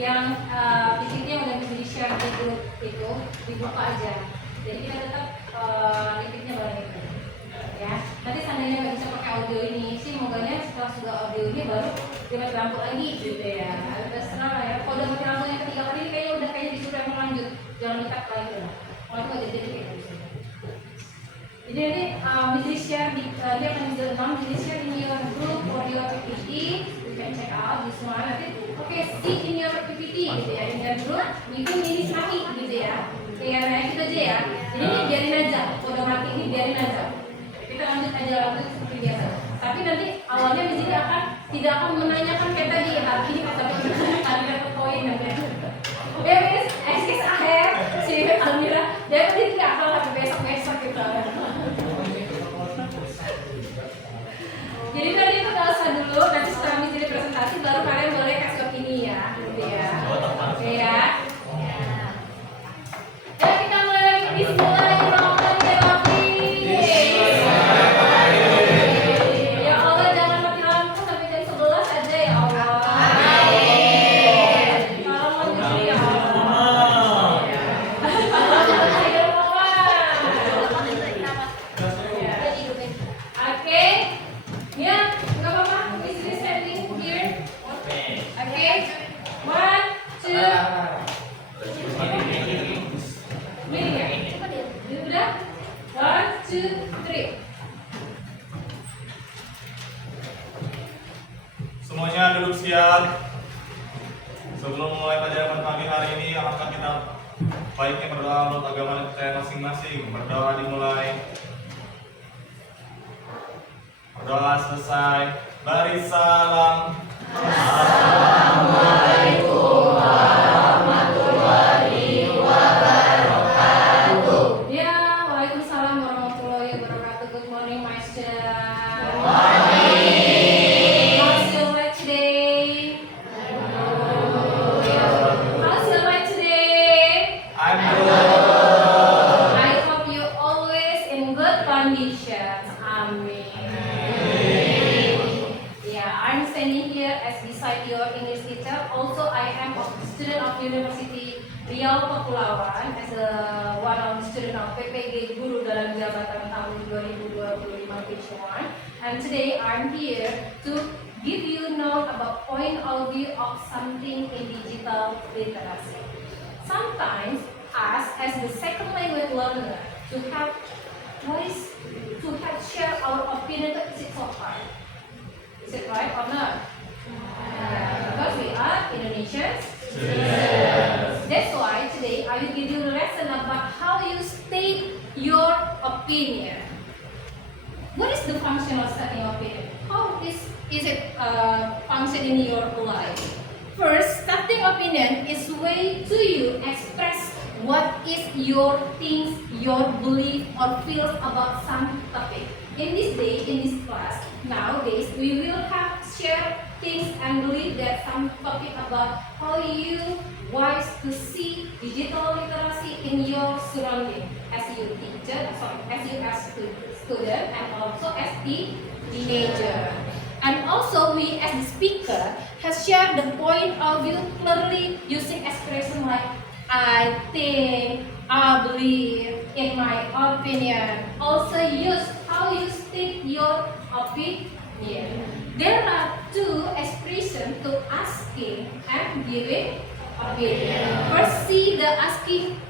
yang fisiknya udah bisa di-share di grup itu dibuka aja, jadi kita tetap limitnya bareng itu ya. Nanti seandainya nggak bisa pakai audio ini sih, moganya setelah sudah audio ini baru dia mati lampu lagi gitu ya. Terserah lah ya, kalau udah mati lampu yang ketiga kali ini kayaknya disuruh mau lanjut, jangan dikat lagi lah, kalau itu aja jadi kayak gitu. Jadi nanti bisa share di dia akan bisa share in your group or your PPT. You can check out this one. Nanti see in your PPT gitu ya, in your group mungkin ini sami gitu ya, kayak gitu aja ya. Jadi ini biarin aja, udah mati ini biarin aja, kita lanjut seperti biasa. Tapi nanti awalnya di sini tidak akan menanyakan kayak tadi hari ini kata ada poin namanya. Miss, excuse akhir si Almira, jadi nggak akan lagi besok gitu. Jadi tadi itu nggak usah dulu, nanti setelah menjadi presentasi baru kalian boleh kasih opini ya, gitu ya. Oke ya. Ya kita mulai lagi. Bismillahirrahmanirrahim. Ya Allah, jangan mati lampu sampai jam 11 aja ya Allah. Kalau mau nyuri ya Allah. Oke. Ya, nggak apa-apa. Is this standing here? Oke. 1, 2. Ini ya. Udah. 1, 2, 3. Semuanya duduk siap. Sebelum mulai pelajaran kami hari ini, alangkah kita baiknya berdoa menurut agama kita masing-masing. Berdoa dimulai. Berdoa selesai. Beri salam. Assalamualaikum warahmatullahi wabarakatuh. Ya, waalaikumsalam warahmatullahi wabarakatuh. Good morning, my students. Good morning. How's your life today? How's your life today? I'm good. I hope you always in good conditions. Amin. Yeah, I'm standing here as beside your English teacher. Also, I am a student of University Riau Kepulauan as one of the student of PPG Guru dalam Jabatan tahun 2025 batch 1. And today I'm here to give you know about point of view of something in digital literacy. Sometimes us as the second language learner to have share our opinion, is it so hard? Is it right or not? Because we are Indonesians. Yes. That's why today I will give you a lesson about how you state your opinion. What is the function of stating opinion? How is it function in your life? First, stating opinion is way to you express what is your things, your belief or feels about some topic. In this day, in this class, nowadays we will have share things and believe that some topic about how you wise to see digital literacy in your surrounding as you teacher, as you as student and also as the teenager. And also we as the speaker has shared the point of view clearly using expression like I think, I believe, in my opinion. Also use how you state your opinion. There are two expressions to asking and giving opinion. First, see the asking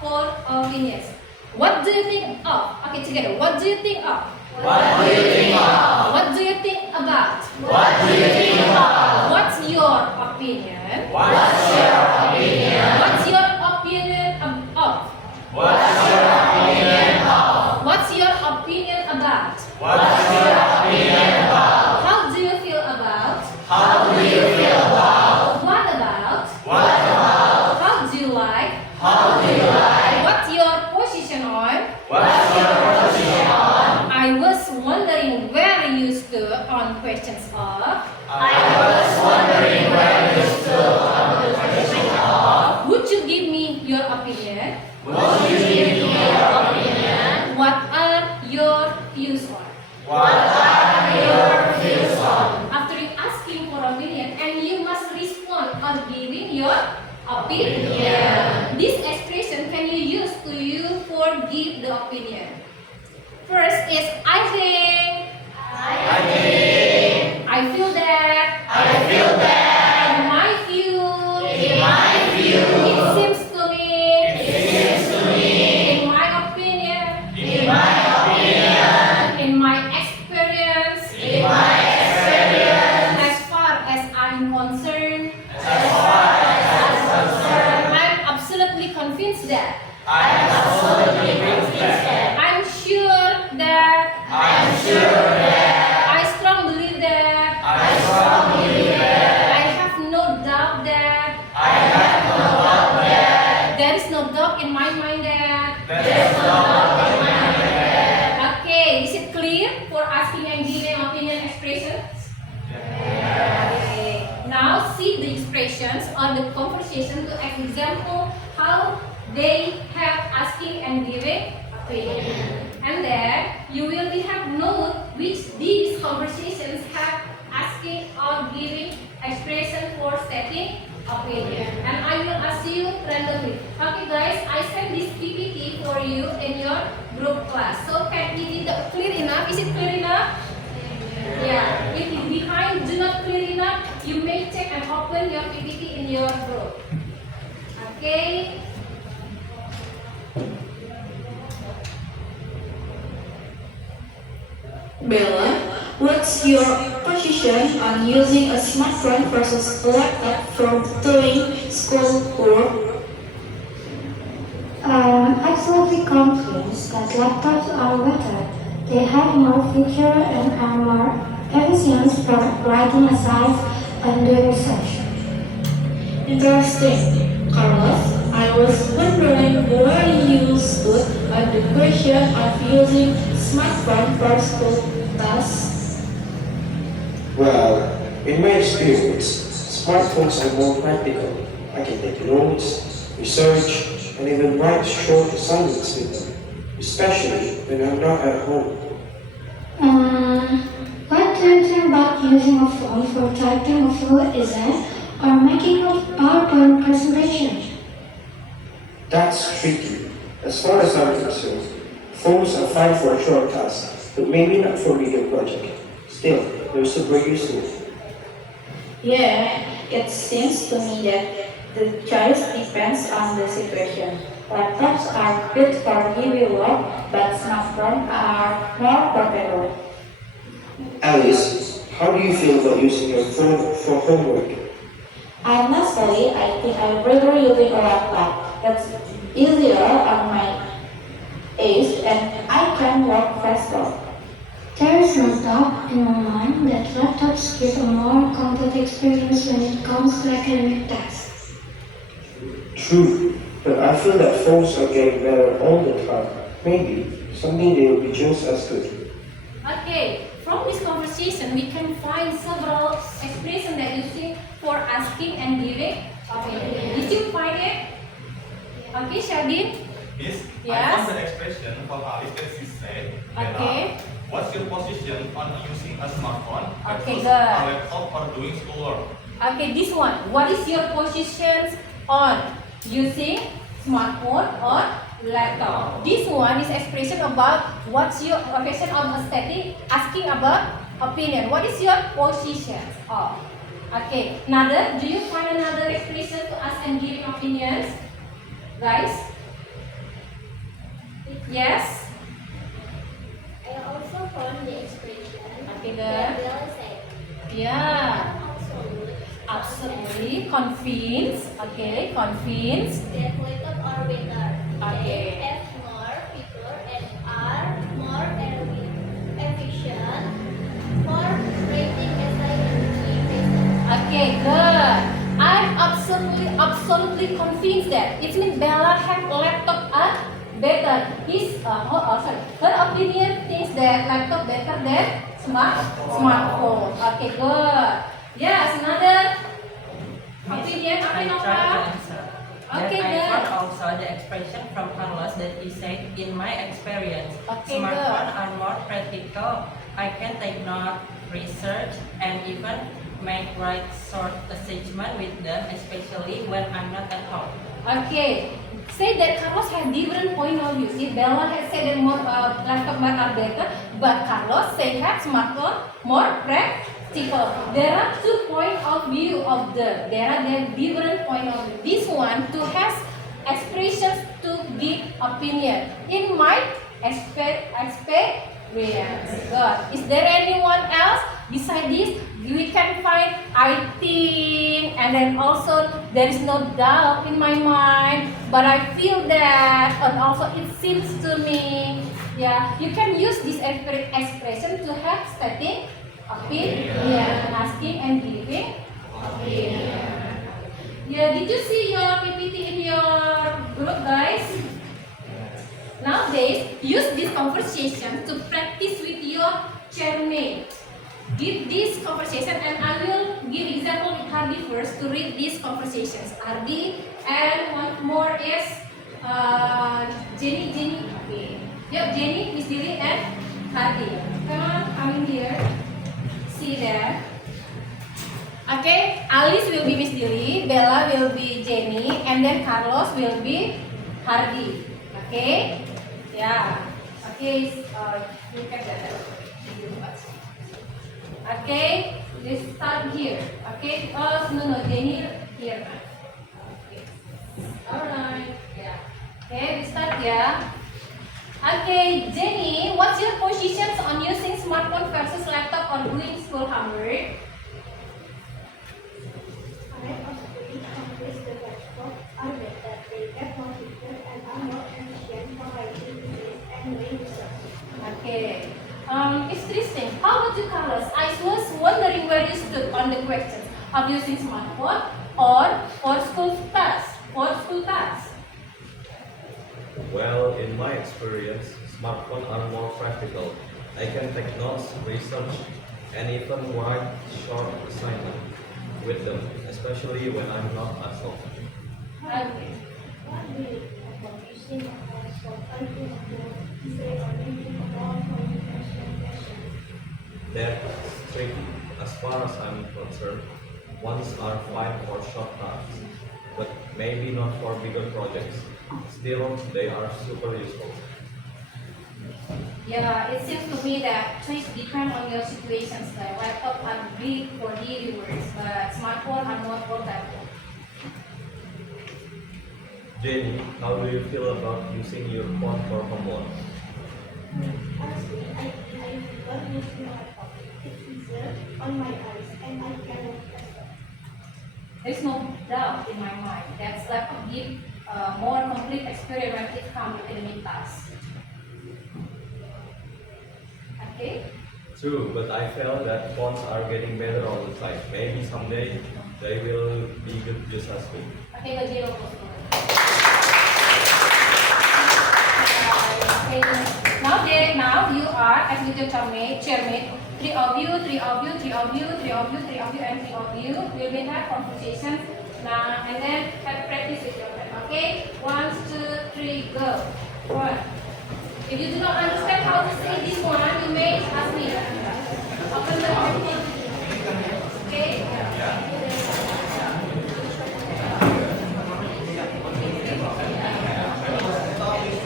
for opinions. What do you think of? Okay, together. What do you think of? What do you think of? What do you think about? What do you think of? What's your opinion? What's your opinion? What's your opinion of? What's your opinion of? What's your opinion about? What's your opinion about? How do you feel about? How do you feel about? What about? What about? How do you like? How do you like? What's your position on? What's your position on? I was wondering where you stood on questions of. I was wondering where you stood on the question of. Would you give me your opinion? Would you give me your opinion? What are your views on? What are your views on? After you asking for opinion, and you must respond on giving your opinion. This expression can you use to you for give the opinion. First is I think, I think, I feel that, I feel that, in my view, in my view, it seems to me, it seems to me, in my opinion, in my opinion, in my experience, in my experience, as far as I'm concerned, as far as I'm concerned, I'm absolutely convinced that, I am absolutely convinced that, I'm sure that, I'm sure that, I strongly believe that, I strongly believe that, I have no doubt that, I have no doubt that, there is no doubt in my mind that. there's no doubt in my mind that. Okay, is it clear for asking and giving opinion expressions? Okay. Now see the expressions or the conversation to example how they have asking and giving opinion. And then you will have note which these conversations have asking or giving expression for stating opinion. And I will ask you randomly. Okay guys, I send this PPT for you in your group class. So can it is clear enough? Is it clear enough? Yeah. If it's behind do not clear enough, you may check and open your PPT in your group. Okay. Bella, what's your position on using a smartphone versus a laptop for doing school work? Absolutely convinced that laptops are better. They have more feature and are more efficient for writing essays and doing research. Interesting. Carlos, I was wondering where you stood on the question of using smartphone for school tasks. Well, in my experience, smartphones are more practical. I can take notes, research, and even write short assignments with them, especially when I'm not at home. What do you think about using a phone for typing a full essay or making a PowerPoint presentation? That's tricky. As far as I'm concerned, phones are fine for a short task, but maybe not for a bigger project. Still, they're super useful. Yeah, it seems to me that the choice depends on the situation. Laptops are good for heavy work, but smartphones are more portable. Alice, how do you feel about using your phone for homework? Honestly, I think I prefer using a laptop. It's easier on my age and I can work faster. There is no doubt in my mind that laptops give a more complete experience when it comes to academic tasks. True, but I feel that phones are getting better all the time. Maybe someday they will be just as good. Okay, from this conversation we can find several expressions that you see for asking and giving opinion. Did you find it? Okay, Shardin? Yes, I Yes. found the expression for Alice that she said. Okay. What's your position on using a smartphone Okay, versus good. a laptop for doing schoolwork? Okay, this one. What is your positions on using smartphone or laptop? This one is expression about what's your question on a static asking about opinion. What is your position of? Okay, another, do you find another expression to ask and give opinions? Guys? Yes? I also found the expression Okay, that good. Bella said. Yeah, Absolute. absolutely. Convinced. Okay, convinced. That laptop are better. Okay. They have more feature and are more efficient for rating SIMD. Okay, good. I'm absolutely convinced that it means Bella have laptop are better. Her opinion thinks that laptop better than smartphone. Okay, good. Yes, another opinion. I Apa try to Nova? answer. Okay, Then I good. found also the expression from Carlos that he said, in my experience, Okay, smartphones are more practical. I can take note, research, and even make write short assessment with them, especially when I'm not at home. Okay. Say that Carlos has different point of view. If Bella has said that more laptop are better, but Carlos say that smartphone more practical. There are two point of view of there are different point of view. This one to has expressions to give opinion. In my experience. Good. Is there anyone else beside this? We can find I think, and then also there is no doubt in my mind, but I feel that, and also it seems to me. Yeah, you can use this expression to have stating opinion, asking and giving opinion. Yeah, did you see your PPT in your group, guys? Nowadays, use this conversation to practice with your chairmate. Give this conversation, and I will give example with Hardy first to read these conversations. Hardy, and one more is Jenny. Okay. Yep, Jenny, Miss Dili, and Hardy. Come on, come in here. See that. Okay, Alice will be Miss Dili, Bella will be Jenny, and then Carlos will be Hardy. Okay? Yeah. Okay, look at that. Okay, let's start here. Okay, no, Jenny here. Okay. Alright. Yeah. Okay, we start, yeah. Okay, Jenny, what's your positions on using smartphone versus laptop or doing school homework? I absolutely convinced the laptop are better. They have more features and are more efficient for writing essays and doing research. Okay. Interesting. How about you, Carlos? I was wondering where you stood on the question of using smartphone or for school tasks. Well, in my experience, smartphones are more practical. I can take notes, research, and even write short assignments with them, especially when I'm not at home. Okay. What do you think about using a laptop until say or making a long communication session? That's tricky. As far as I'm concerned, ones are fine for short tasks, but maybe not for bigger projects. Still, they are super useful. Yeah, it seems to me that choice depend on your situations. Like laptop are big for daily works, but smartphone are more portable. Jenny, how do you feel about using your phone for homework? Honestly, I prefer using a laptop. It's easier on my eyes and I can work faster. There's no doubt in my mind that laptop give more complete experience when it comes to academic tasks. Okay. True, but I feel that phones are getting better all the time. Maybe someday they will be good just as good. Okay, bagi lo Okay, now you are as with your chairmate. Three of you, and three of you will be have conversation now, and then have practice with your friend. Okay, 1, 2, 3, go. 1. If you do not understand how to say this one, you may ask me. Open the microphone. Okay.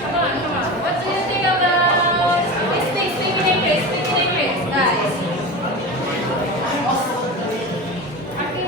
Come on. What do you think about speak in English, guys? Okay.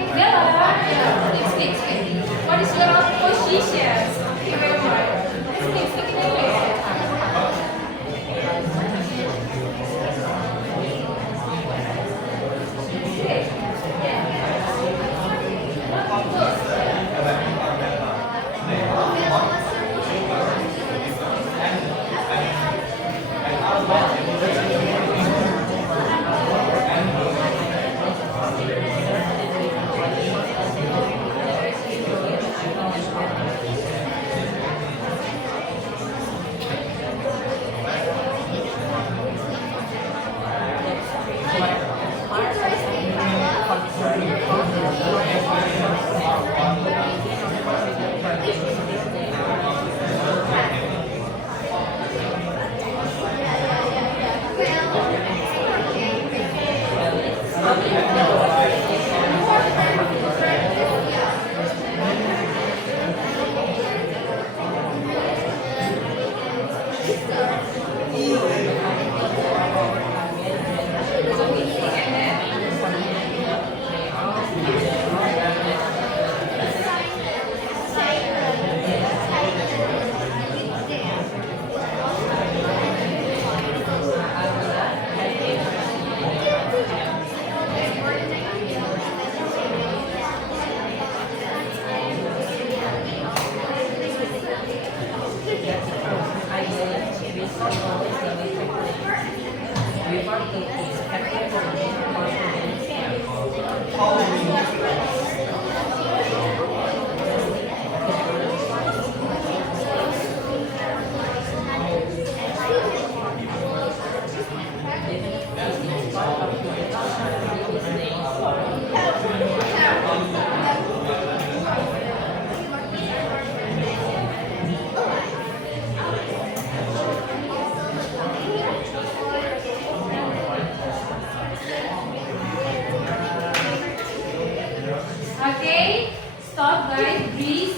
stop, guys. Breathe.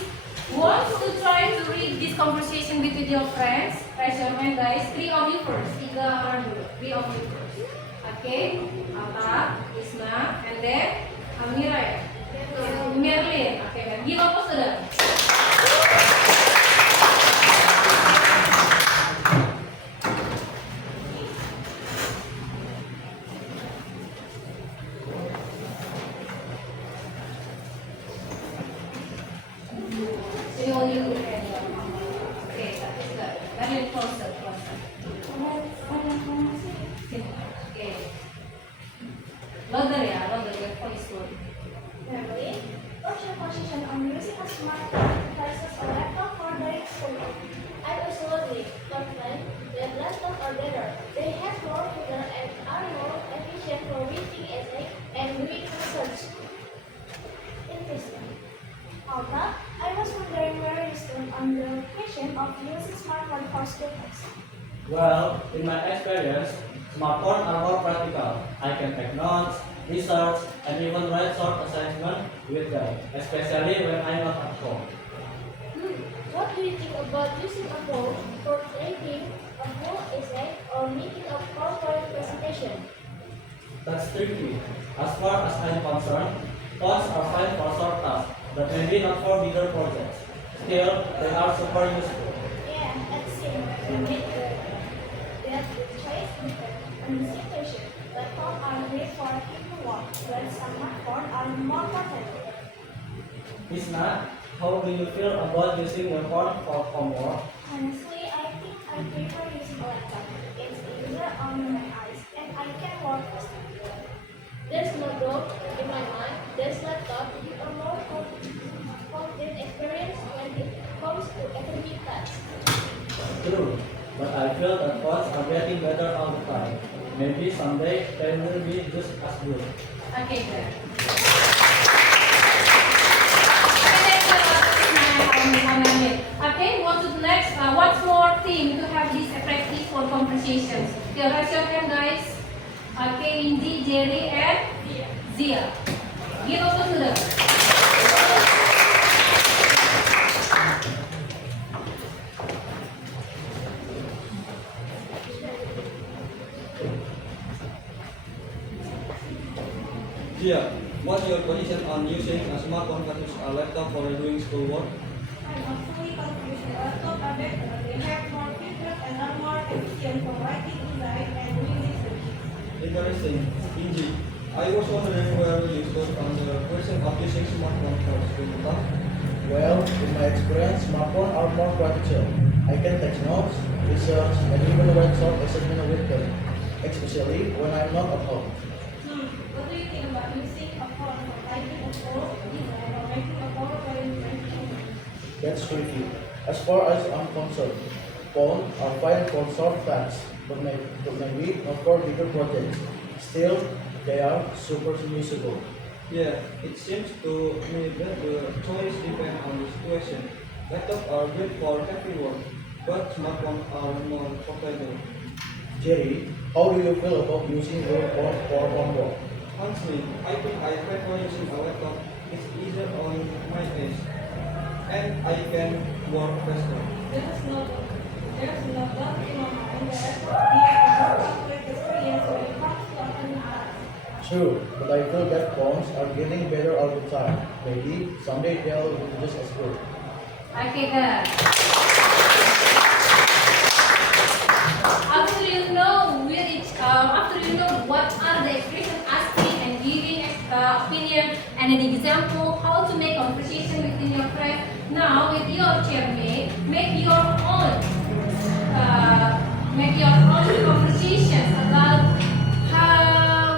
Wants to try to read this conversation between your friends? Raise your hand, guys. 3 of you first. 3 orang dulu. 3 of you first. Okay. Atta, Isma, and then Amira ya. Merlin. Okay. Gila apa sudah? All you okay, that is good. Merlin, closer. Okay. Louder ya, louder. Your voice loud. Family, what's your position on using a smartphone versus a laptop for their schoolwork? I absolutely don't think that laptops are better. They have more features and are more efficient for reading essays and doing research. Interesting. Alta, I was wondering where you stood on the question of using smartphone for students. Well, in my experience, smartphones are more practical. I can take notes, research, and even write short assignments with them, especially when I'm not at home. What do you think about using a phone for writing a full essay or making a PowerPoint presentation? That's tricky. As far as I'm concerned, phones are fine for short tasks, but maybe not for bigger projects. Still, they are super useful. Yeah, that seems to make that the choice depends on the situation. Laptops are great for paperwork, while smartphones are more portable. Isna, how do you feel about using your phone for homework? Honestly, I think I prefer using a laptop. It's easier on my eyes and I can work faster. There's no doubt in my mind this laptop is a more complete experience when it comes to academic tasks. True, but I feel that phones are getting better all the time. Maybe someday they will be just as good. Okay, good. Okay, what to the next? What's more thing to have this practice for conversations? Okay, raise your hand, guys. Okay, Indi, Jerry, and Zia. Give up to them. Yeah, what's your position on using a smartphone versus a laptop for doing schoolwork? I'm actually confused. Laptops are better. They have more features and are more efficient for writing design and doing research. Interesting. Inji, I was wondering where you stood on the question of using smartphone for schoolwork. Well, in my experience, smartphones are more practical. I can take notes, research, and even write short assignments with them, especially when I'm not at home. What do you think about using a phone for writing a code, design, or making a PowerPoint presentation? That's tricky. As far as I'm concerned, phones are fine for short tasks, but maybe not for bigger projects. Still, they are super usable. Yeah, it seems to me that the choice depends on the situation. Laptops are good for heavy work, but smartphones are more portable. Jerry, how do you feel about using your phone for homework? Honestly, I think I prefer using a laptop. It's easier on my face, and I can work faster. There's no doubt in my mind that it is a complete experience when it comes to academic tasks. True, but I feel that phones are getting better all the time. Maybe someday they'll be just as good. Okay, good. After you know what are the expressions asking and giving opinion and an example how to make conversation within your friends. Now with your chairmate, make your own conversations about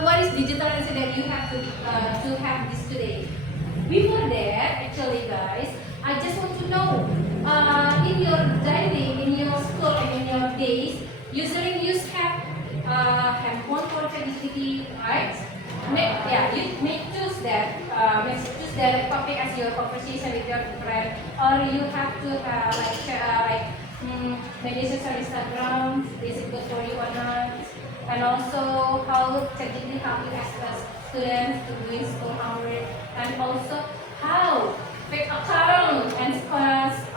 what is digital literacy that you have to have this today. Before that, actually guys, I just want to know in your daily, in your school and in your days, usually you have handphone for connectivity, right? You may choose that. Choose that topic as your conversation with your friend, or you have to meditation on Instagram. Is it good for you or not? And also how technically help you as students to doing school homework, and also how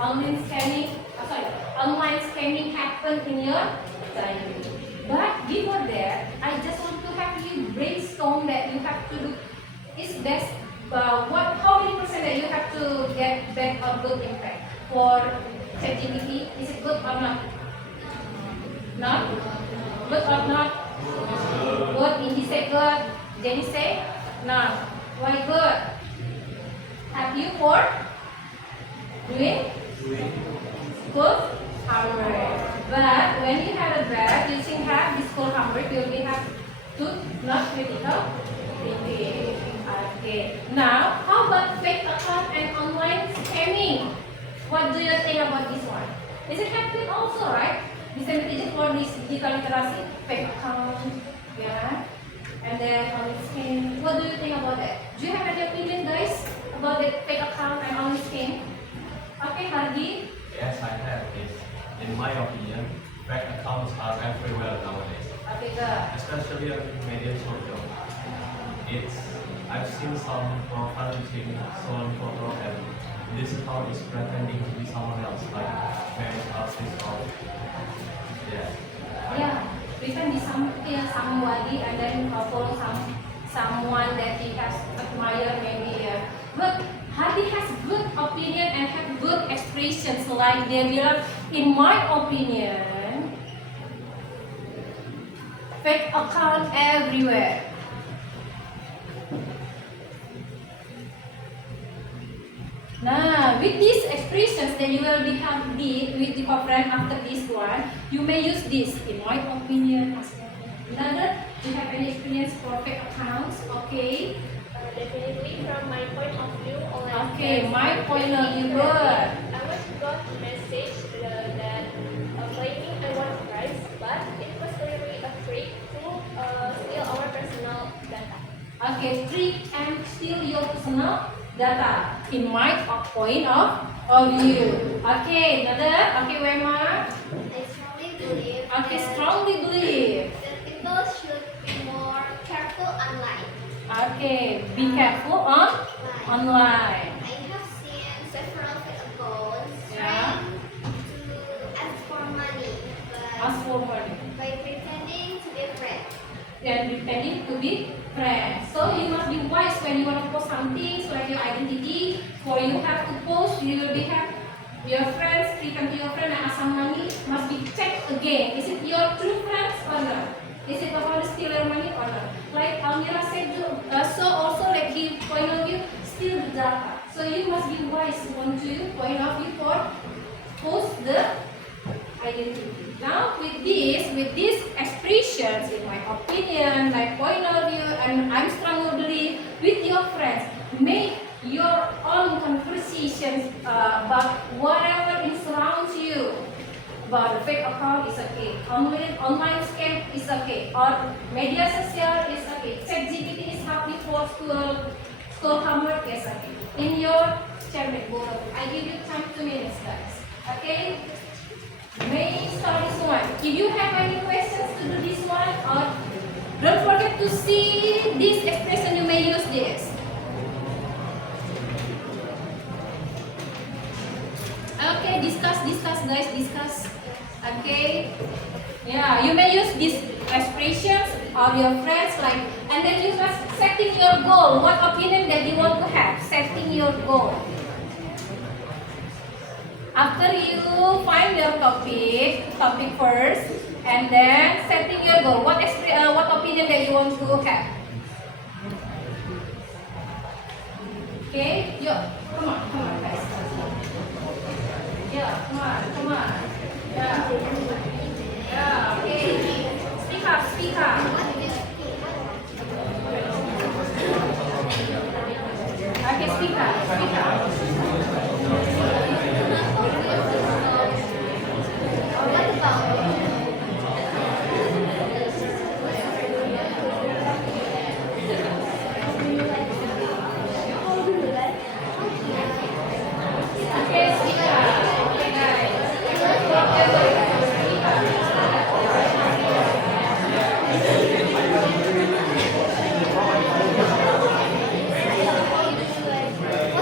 online scamming happen in your diary. But before that, I just want to have you brainstorm that you have to do is best. How many percent that you have to get back or good impact for ChatGPT? Is it good or not? Not? Good or not? Good. Indi say good. Jenny say no. Why good? Have you for doing good homework? But when you have a bad, you should have this school homework. You will have to not critical thinking. Okay. Now, how about fake account and online scamming? What do you think about this one? Is it happening also, right? Disadvantage for this digital literacy, fake account, yeah, and then online scam. What do you think about that? Do you have any opinion, guys, about the fake account and online scam? Okay, Hardy. Yes, I have this. In my opinion, fake accounts are everywhere nowadays, Okay, good. especially on media social. I've seen some profile using stolen photo and this account is pretending to be someone else, like famous artist or yeah. Yeah, pretend be somebody and then follow someone that he has admired maybe. But Hardy has good opinion and have good expressions like they will. In my opinion, fake account everywhere. Now, with these expressions that you will be happy with your friend after this one, you may use this. In my opinion, another, do you have any experience for fake accounts? Okay. Definitely, from my point of view, online Okay, scams my are point of view, very good. I once got a message that claiming I won a prize, but it was clearly a trick to steal our personal data. Okay, trick and steal your personal data. In my point of view. Okay, another. Okay, Wema. I strongly believe Okay, strongly believe. that people should be more careful online. Okay, be careful on online. I have seen several fake accounts Yeah. trying to ask for money Ask for money. by pretending to be friends. And pretending to be friends. So you must be wise when you want to post something, so like your identity. For you have to post, you will be have your friends, pretend to your friend and ask some money. Must be checked again. Is it your true friends or not? Is it about to steal your money or not? Like Almira said, so also like the point of view, steal the data. So you must be wise on to point of view for post the identity. Now with these expressions, in my opinion, my point of view, and I'm strongly believe with your friends, make your own conversations about whatever it surrounds you. But the fake account is okay, online scam is okay, or media social is okay, ChatGPT is happy for school homework is okay. In your chairman board, I give you time 2 minutes, guys. Okay? May start this one. If you have any questions to do this one, or don't forget to see this expression, you may use this. Okay, discuss guys, discuss. Okay. Yeah, you may use these expressions of your friends like, and then you must setting your goal. What opinion that you want to have? Setting your goal. After you find your topic first, and then setting your goal. What opinion that you want to have? Okay, yo, come on, guys. Yeah, come on. Yeah. Yeah, okay. Speak up. Okay, speak up. What about Okay, speak up. Okay, guys. what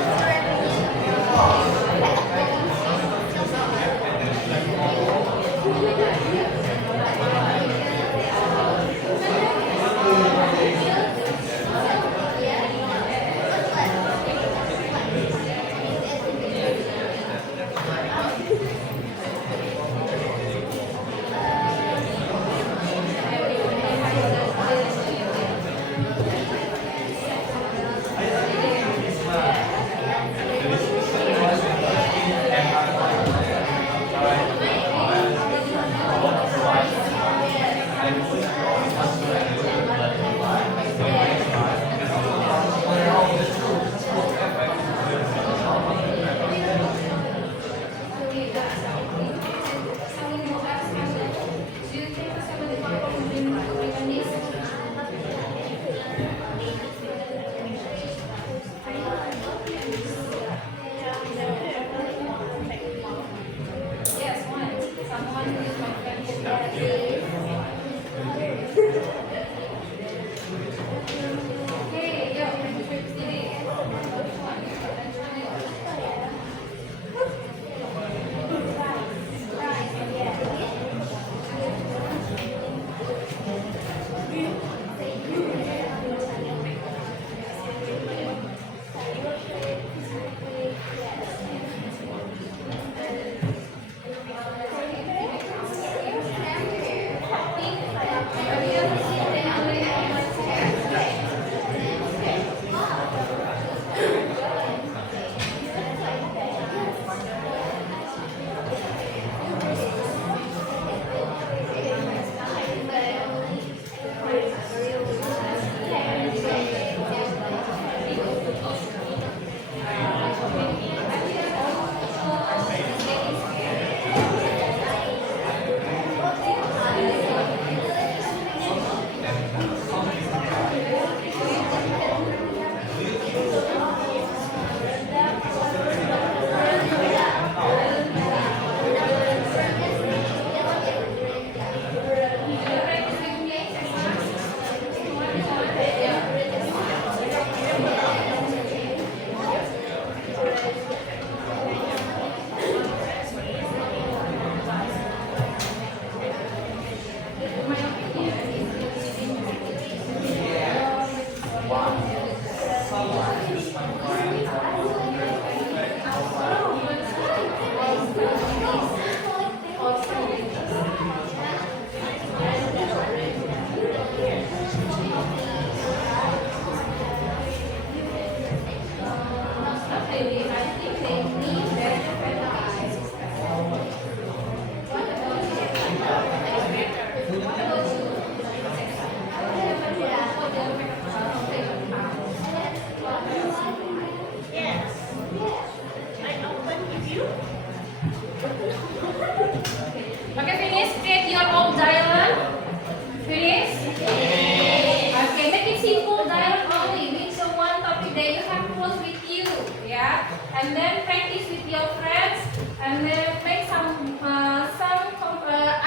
Yeah, and then practice with your friends, and then make some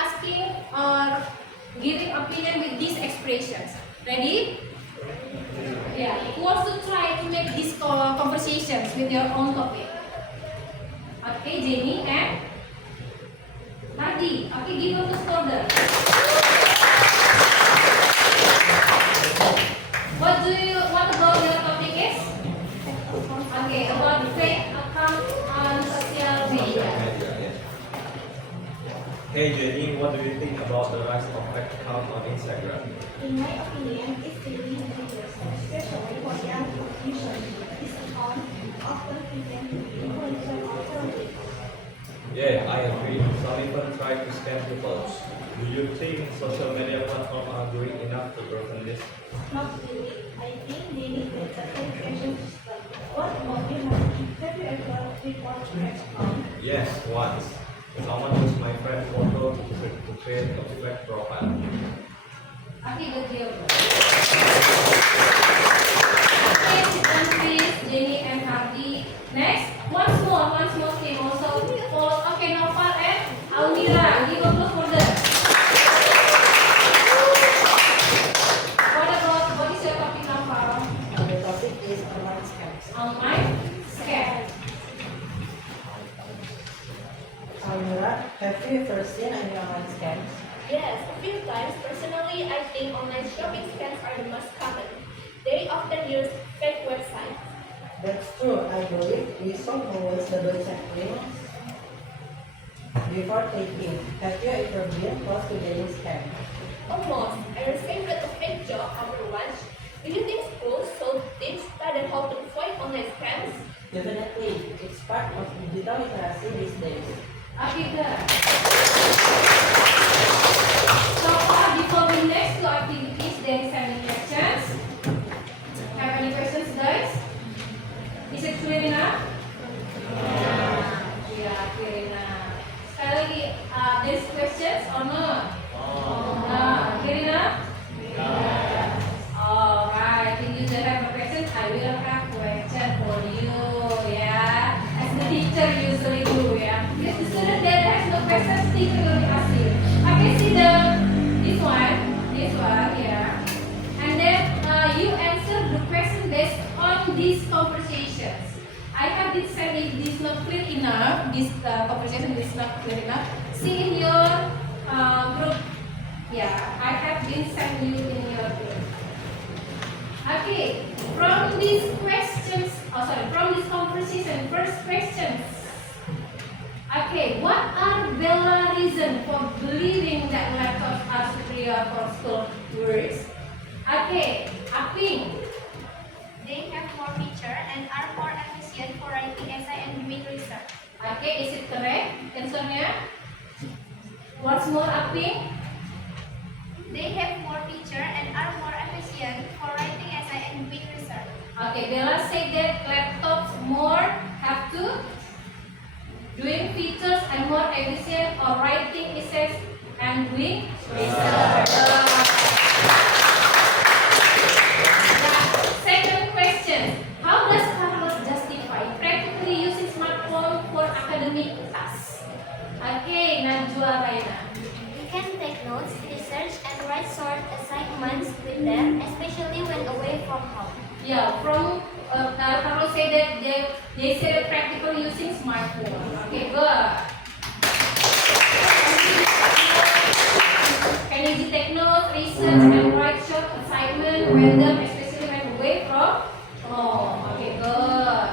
asking or giving opinion with these expressions. Ready? Yeah. Who wants to try to make these conversations with your own topic? Okay, Jenny and Nadi. Okay, give us the order. What about your topic is? Okay, about fake account on social media. Hey Jenny, what do you think about the rise of fake account on Instagram? In my opinion, it's really dangerous, especially for young users. This account often present influential authorities. Yeah, I agree. Some even try to scam people. Do you think social media platforms are doing enough to prevent this? Not really. I think they need better education system. What about you, Nadi? Have you ever reported fake account? Yes, once. Someone used my friend's photo to create a fake profile. Okay, good deal. Okay, sit down please, Jenny and Hardy. Next, once more team also. Okay, Noval and Almira, give a close order. What is your topic, Noval? The topic is online scams. Online scam. Almira, have you ever seen any online scams? Yes, a few times. Personally, I think online shopping scams are the most common. They often use fake websites. That's true. I believe we should always double check links before clicking. Have you ever been close to getting scammed? Almost. I received a fake job over lunch. Do you think schools should teach students how to avoid online scams? Definitely, it's part of digital literacy these days. Okay, good. So before we next to activities, there is any questions? Have any questions, guys? Is it clear enough? Yeah, clear enough. Sekali lagi, there is questions or not? Clear enough? Alright, if you don't have a question, I will have question for you. Yeah, as the teacher usually do. Yeah, if the student that has no questions, teacher will ask you. Okay, see this one, yeah, and then you answer the question based on these conversations. I have this said if this is not clear enough, this conversation is not clear enough. See in your group. Yeah, I have been sent you in your group. Okay, from these questions, from this conversation, first questions. Okay, what are Bella reasons for believing that laptops are superior for school works? Okay, Aping. They have more feature and are more efficient for writing essay and doing research. Okay, is it correct? Answernya? Once more, Aping. They have more feature and are more efficient for writing essay and doing research. Okay, Bella said that laptops more have to doing features and more efficient or writing essays and doing research. Second question, how does Carlos justify practically using smartphone for academic tasks? Okay, Najwa Raina. You can take notes, research, and write short assignments with them, especially when away from home. Yeah, from Carlos said that they said practically using smartphone. Okay, good. Can you take notes, research, and write short assignment with them, especially when away from home. Okay, good.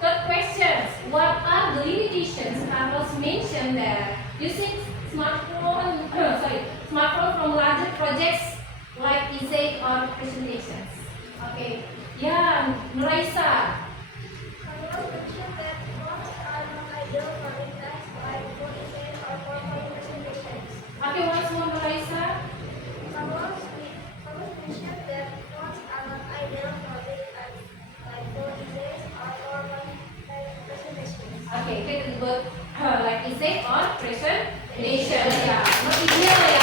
Third questions. What are the limitations? Carlos mentioned that using smartphone from larger projects like essay or presentations. Okay. Yeah, Nuraisa. Carlos mentioned that phones are not ideal for writers like for essays or for presentations. Okay, once more, Nuraisa. Carlos mentioned that phones are not ideal for writers like for essays or for presentations. Okay, okay, good. Like essay or presentation. Yeah, not ideal ya.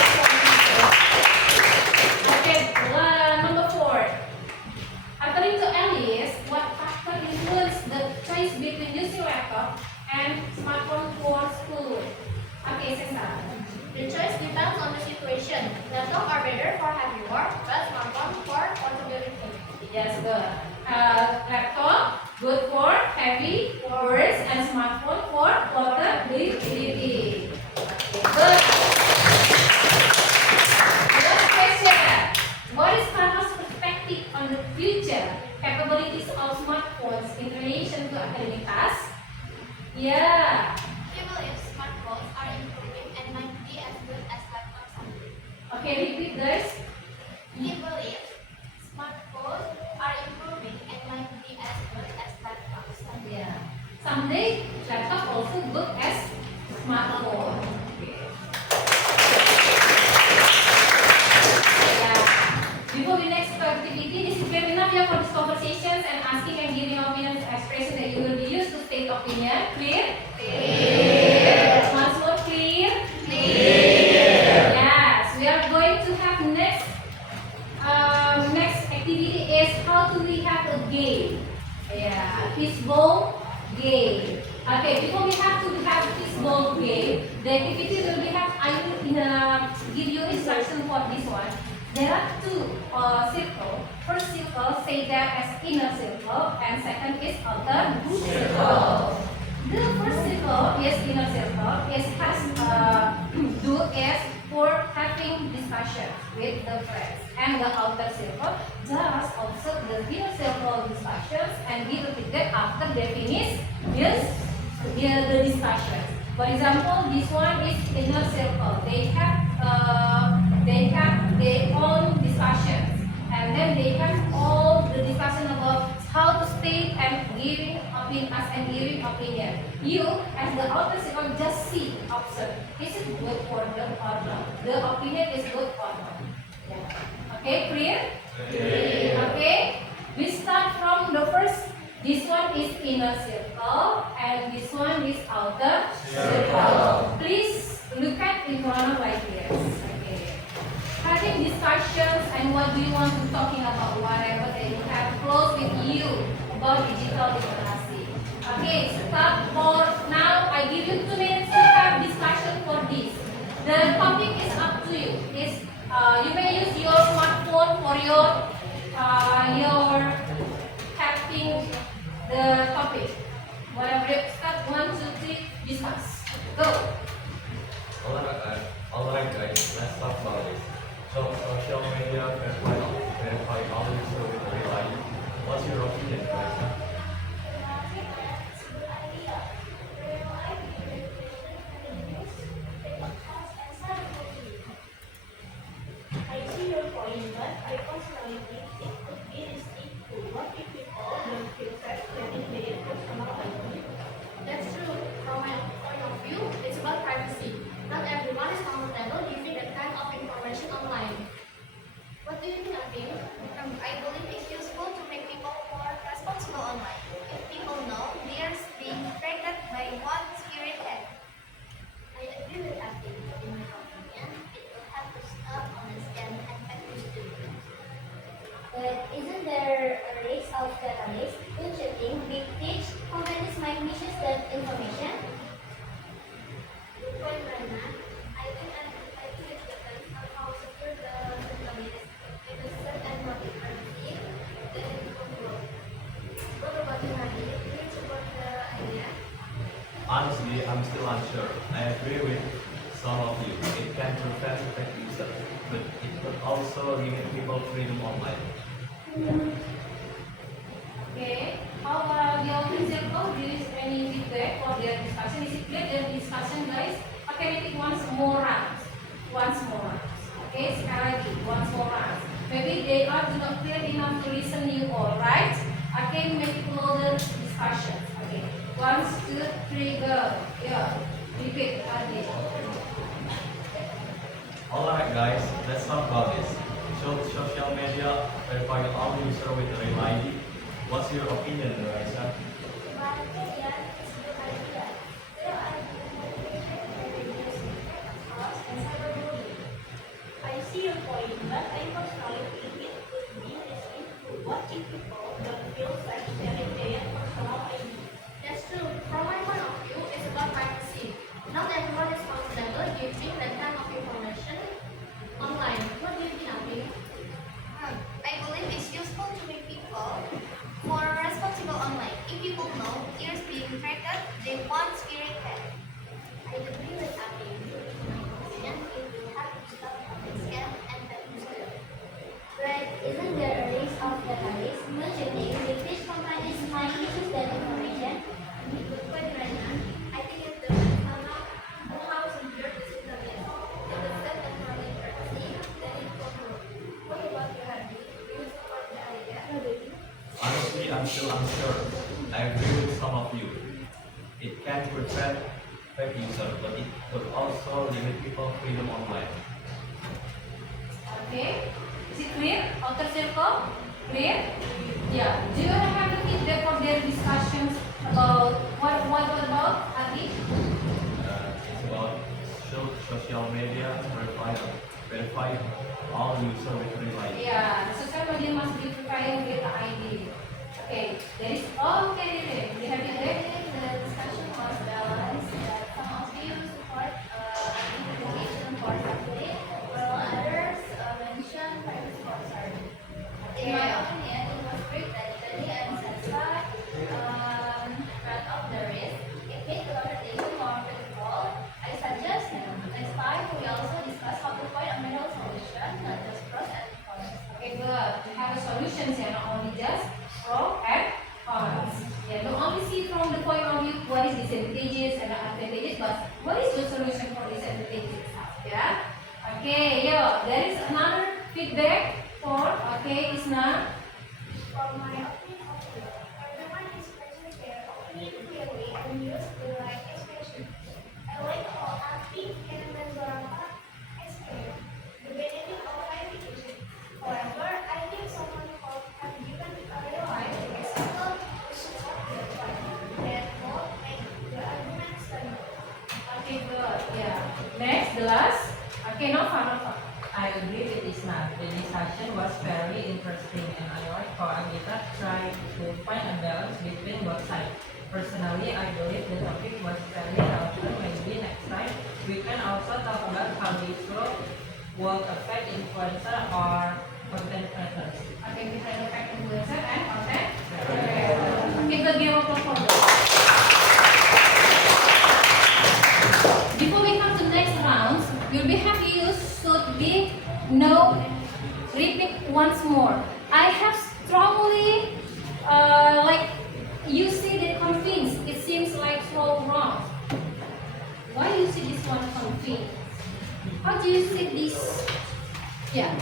Okay, number 4. According to Alice, what factor influence the choice heavy words and smartphone for portability. Good. Next question. What is Carlos' perspective on the future capabilities of smartphones in relation to academic tasks? Yeah. He believes smartphones are improving and might be as good as laptops someday. Okay, repeat guys. He believes smartphones are improving and might be as good as laptops someday. Yeah. Someday laptop also good as smartphone. Okay. Yeah. Before we next to activity, this is clear enough here for these conversations and asking and giving opinions expression that you will be used to state opinion. Clear? Clear. Once more, clear? Clear. Yes. We are going to have next activity is how do we have a game? Yeah, fishbowl game. Okay, before we have to have fishbowl game, the activity will be have. I will give you instruction for this one. There are two circle. First circle say that as inner circle, and second is outer circle. The first circle is inner circle. It has do is for having discussion with the friends, and the outer circle just observe the inner circle discussions and be repeated after they finish the discussions. For example, this one is inner circle. They have their own discussions, and then they have all the discussion about how to state and giving opinion. You, as the outer circle, just see, observe. Is it good for them or not? The opinion is good or not? Yeah. Okay, clear? Okay. We start from the first. This one is inner circle, and this one is outer circle. Please look at in front of like this. Okay. Having discussions and what do you want to talking about, whatever that you have close with you about digital literacy. Okay, start for now. I give you 2 minutes to have discussion for this. The topic is up to you. Is you may use your smartphone for your having the topic. Whatever. Start 1, 2, 3. Discuss. Go. Alright guys, let's talk about this. So social media verify all user with real ID. What's your opinion, guys? I see your point, but I personally think it could be risky to what if people don't feel safe getting their personal ID. That's true. From my point of view, it's about privacy. Not everyone is comfortable giving that kind of information online. What do you think, Afin? I believe it's useful to make people more responsible online. If people know they are being tracked by one secret head. I agree with Afin. In my opinion, it will help to stop honest and effective students. But isn't there a risk of database? Don't you think big tech companies might misuse that information? Good point, Rana. I think it depends on how secure the system is. If it's set and not privacy, then it will grow. What about you, Hadi? Do you support the idea? Honestly, I'm still unsure. I agree with some of you. It can prevent fake users, but it could also limit people's freedom online. Okay. How about the outer circle? Do you have any feedback for their discussion? Is it clear their discussion, guys? Okay, repeat once more round. Once more round. Okay, sekali lagi. Once more round. Maybe they are not clear enough to listen you all, right? Okay, make it louder discussions. Okay. 1, 2, 3, go. Yeah. Repeat again. Alright guys, let's talk about this. Social media verify all user with real ID. What's your opinion, Raisa? I see your point, but I personally think it could be risky to what if people don't feel safe sharing their personal ID. That's true. From my point of view, it's about privacy. Not everyone is comfortable giving that kind of information online. What do you think, Abi? I believe it's useful to make people more responsible online. If people know unsure. I agree with some of you. It can prevent fake users, but it could also limit people's freedom online. Okay, is it clear? Outer circle? Clear? Yeah. Do you have any feedback for their discussions about what about Adi? It's about social media verify all user with real ID. Yeah, the social media must be verified with the ID. Okay, there is okay. You have it there? The discussion was balanced that some of you support identification for something, while others mentioned private sponsor. In my opinion, it was great that Jenny and Sansa brought up the risk. It made the conversation more critical. I suggest next time we also discuss how to find a middle solution, not just pros and cons. Okay, good. We have a solutions here, not only just pro and cons. Yeah, don't only see from the point of view what is disadvantages and advantages, but what is the solution for disadvantages? Yeah. Okay, yeah. There is another feedback for Isna. From my opinion, everyone is present their opinion clearly and use the right expression. I like how Afi and Mendorama explain the benefit of clarification. However, I think someone could have given a real life example to support their point. That will make the argument stronger. Okay, good. Yeah. Next, the last. Okay, no fun. I agree with Isna. The discussion was very interesting and I like how Anita tried to find a balance between both sides. Personally, I believe the topic was very relevant. Maybe next time we can also talk about how digital will affect influencer or content creators. Okay, we have the fact influencer and content. Okay, good. Give a applause for those. Before we come to the next round, you'll be happy you should be repeat once more. I have strongly you see the convinced. It seems like so wrong. Why you see this one convinced? How do you see this? Yeah.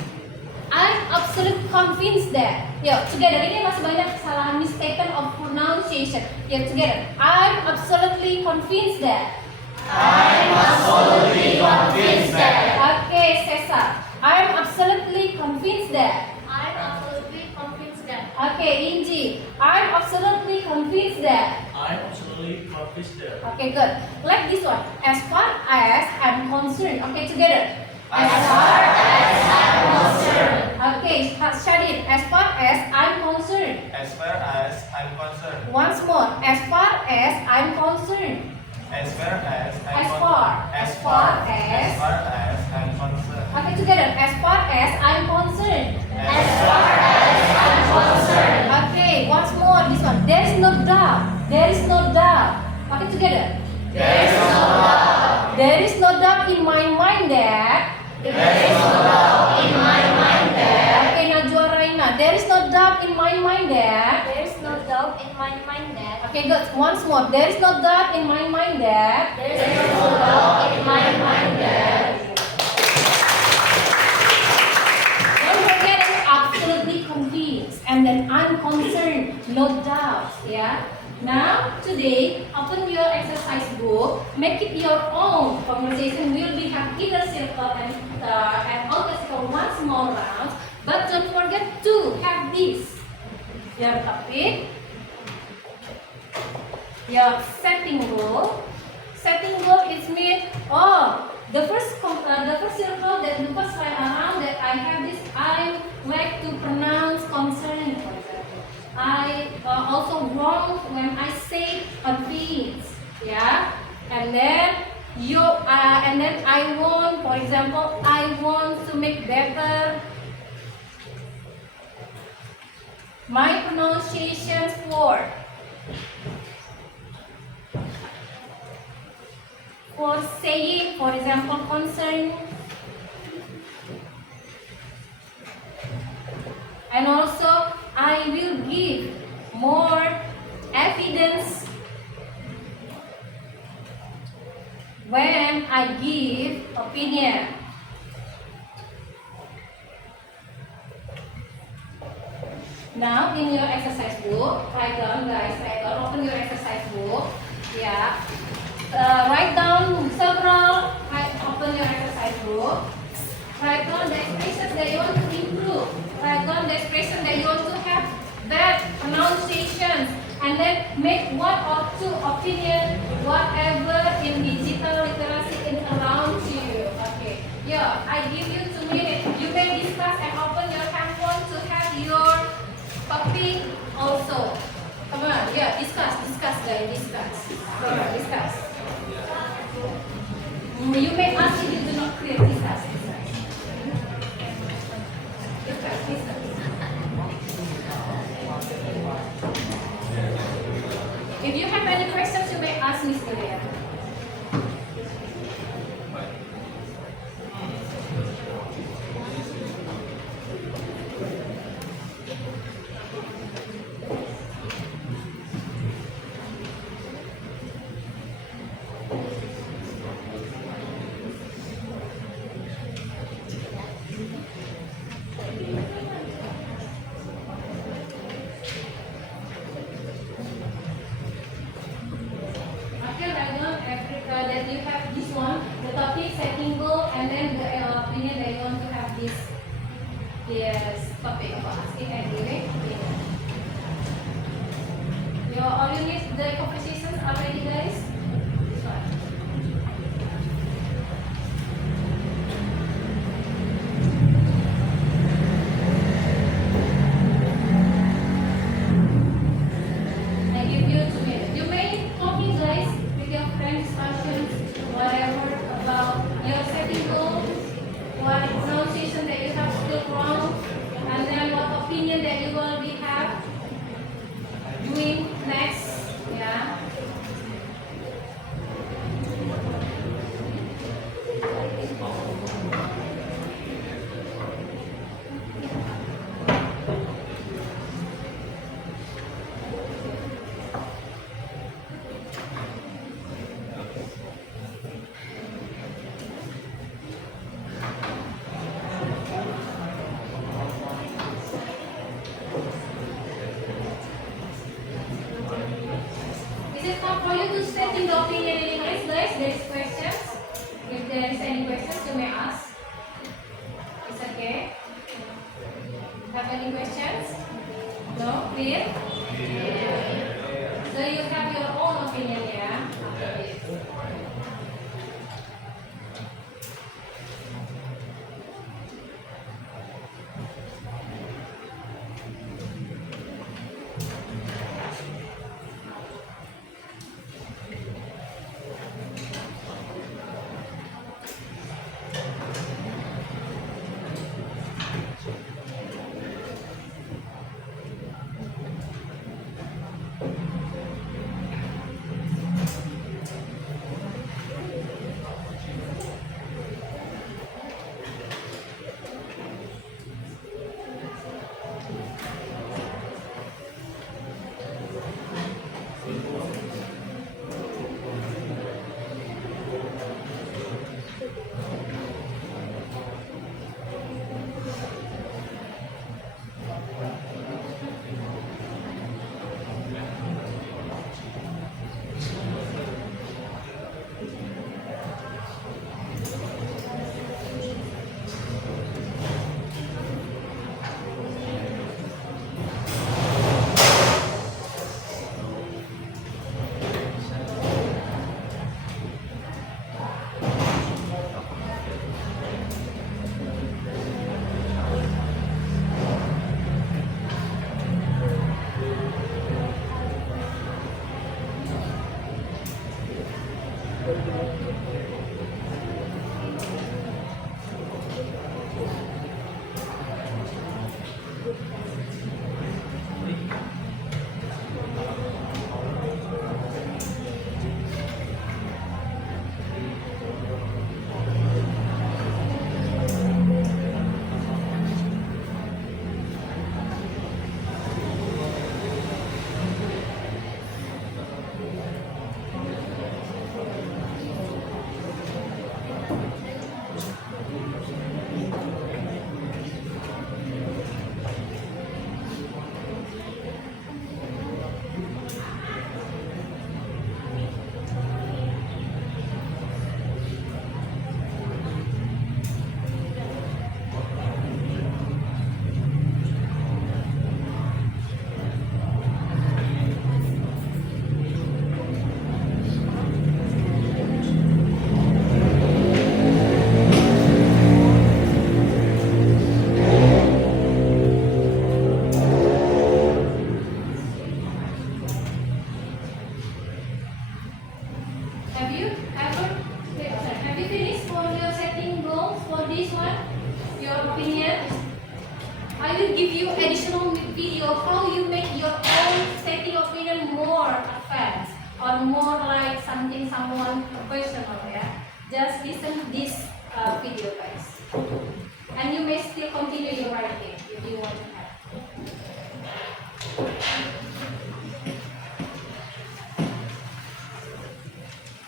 I'm absolutely convinced that. Yeah, together. Ini masih banyak kesalahan mistaken of pronunciation. Yeah, together. I'm absolutely convinced that. I'm absolutely convinced that. Okay, Cesar. I'm absolutely convinced that. I'm absolutely convinced that. Okay, Inji. I'm absolutely convinced that. I'm absolutely convinced that. Okay, good. Like this one. As far as I'm concerned. Okay, together. As far as I'm concerned. Okay, Shadid. As far as I'm concerned. As far as I'm concerned. Once more. As far as I'm concerned. As far as I'm As concerned. far. As As far far as. as I'm concerned. Okay, together. As far as I'm concerned. As far as I'm concerned. Okay, once more. This one. There is no doubt. There is no doubt. Okay, together. There is no doubt. There is no doubt in my mind that. There is no doubt in my mind that. Okay, Najwa Raina. There is no doubt in my mind that. There is no doubt in my mind that. Okay, good. Once more. There is no doubt in my mind that. There is no doubt in my mind that. Don't forget I'm absolutely convinced and then I'm concerned. No doubt. Yeah. Now, today, open your exercise book, make it your own. Conversation will be have inner circle and outer circle once more round. But don't forget to have this. Your topic, your setting goal. Setting goal is mean the first circle that the first line around that I have this. I like to pronounce concern, for example. I also wrong when I say convinced, yeah. And then I want, for example, I want to make better my pronunciations for saying, for example, concern. And also, I will give more evidence when I give opinion. Now in your exercise book, write down guys, write down, open your exercise book. Yeah. Write down several, open your exercise book. Write down the expressions that you want to improve. Write down the expression that you want to have bad pronunciations. And then make one or two opinion, whatever in digital literacy in around you. Okay. Yeah, I give you 2 minutes. You may discuss and open your handphone to have your topic also. Come on, yeah, discuss guys, discuss. Come on, discuss. You may ask if you do not clear, discuss. If you have any questions, you may ask Miss Maria. That you have this one, the topic, setting goal, and then the opinion that you want to have this topic about asking anyway. All you need, the conversations are ready, guys. This one. I give you 2 minutes. You may copy, guys, with your friends, discussions, whatever about your setting goal, what pronunciation that you have still wrong, and then what opinion that you will be have doing next. Yeah. Is it time for you to state in the opinion in English, guys? There is questions. If there is any questions, you may ask. It's okay. Have any questions? No? Clear? So you have your own opinion, yeah? Okay. Have you ever, wait, sorry, have you finished for your setting goals for this one? Your opinion? I will give you additional video how you make your own setting opinion more advanced or more like something someone professional, yeah. Just listen this video, guys, and you may still continue your writing if you want to have.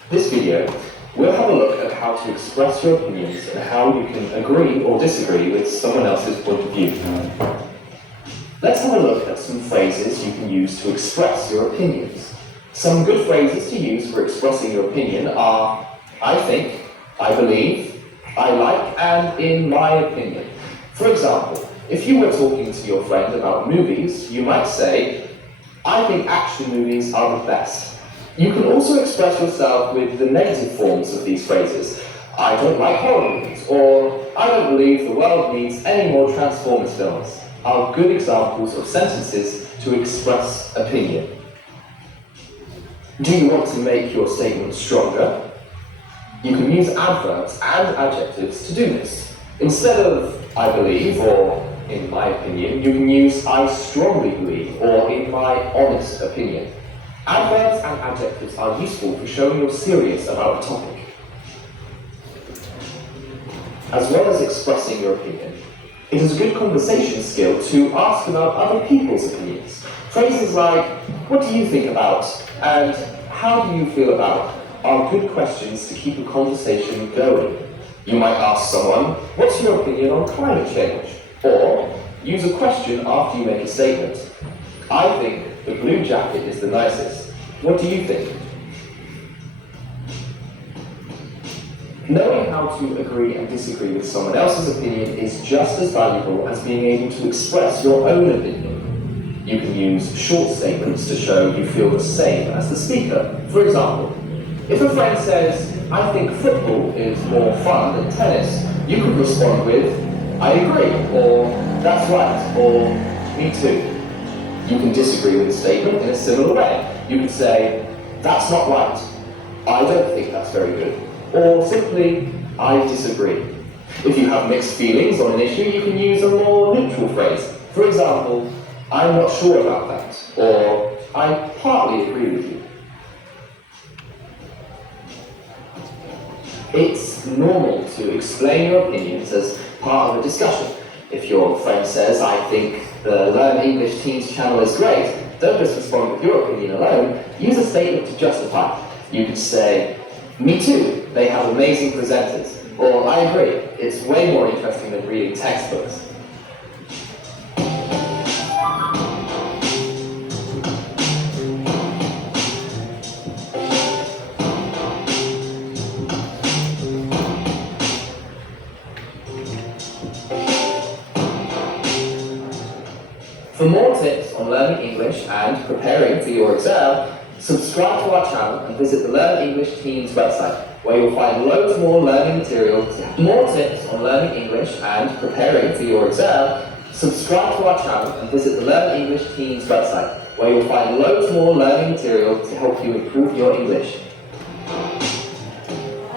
This video, we'll have a look at how to express your opinions and how you can agree or disagree with someone else's point of view. Let's have a look at some phrases you can use to express your opinions. Some good phrases to use for expressing your opinion are I think, I believe, I like, and in my opinion. For example, if you were talking to your friend about movies, you might say, I think action movies are the best. You can also express yourself with the negative forms of these phrases. I don't like horror movies, or I don't believe the world needs any more Transformers films, are good examples of sentences to express opinion. Do you want to make your statement stronger? You can use adverbs and adjectives to do this. Instead of I believe or in my opinion, you can use I strongly believe or in my honest opinion. Adverbs and adjectives are useful for showing you're serious about a topic. As well as expressing your opinion, it is a good conversation skill to ask about other people's opinions. Phrases like, what do you think about? And how do you feel about? Are good questions to keep a conversation going. You might ask someone, what's your opinion on climate change? Or use a question after you make a statement. I think the blue jacket is the nicest. What do you think? Knowing how to agree and disagree with someone else's opinion is just as valuable as being able to express your own opinion. You can use short statements to show you feel the same as the speaker. For example, if a friend says, I think football is more fun than tennis, you could respond with, I agree, or that's right, or me too. You can disagree with the statement in a similar way. You could say, that's not right, I don't think that's very good, or simply, I disagree. If you have mixed feelings on an issue, you can use a more neutral phrase. For example, I'm not sure about that, or I partly agree with you. It's normal to explain your opinions as part of a discussion. If your friend says, I think the Learn English Teens channel is great, don't just respond with your opinion alone, use a statement to justify. You could say, me too, they have amazing presenters. Or, I agree, it's way more interesting than reading textbooks. For more tips on learning English and preparing for your exam, subscribe to our channel and visit the Learn English Teens website, where you'll find loads more learning materials. For more tips on learning English and preparing for your exam, subscribe to our channel and visit the Learn English Teens website, where you'll find loads more learning material to help you improve your English.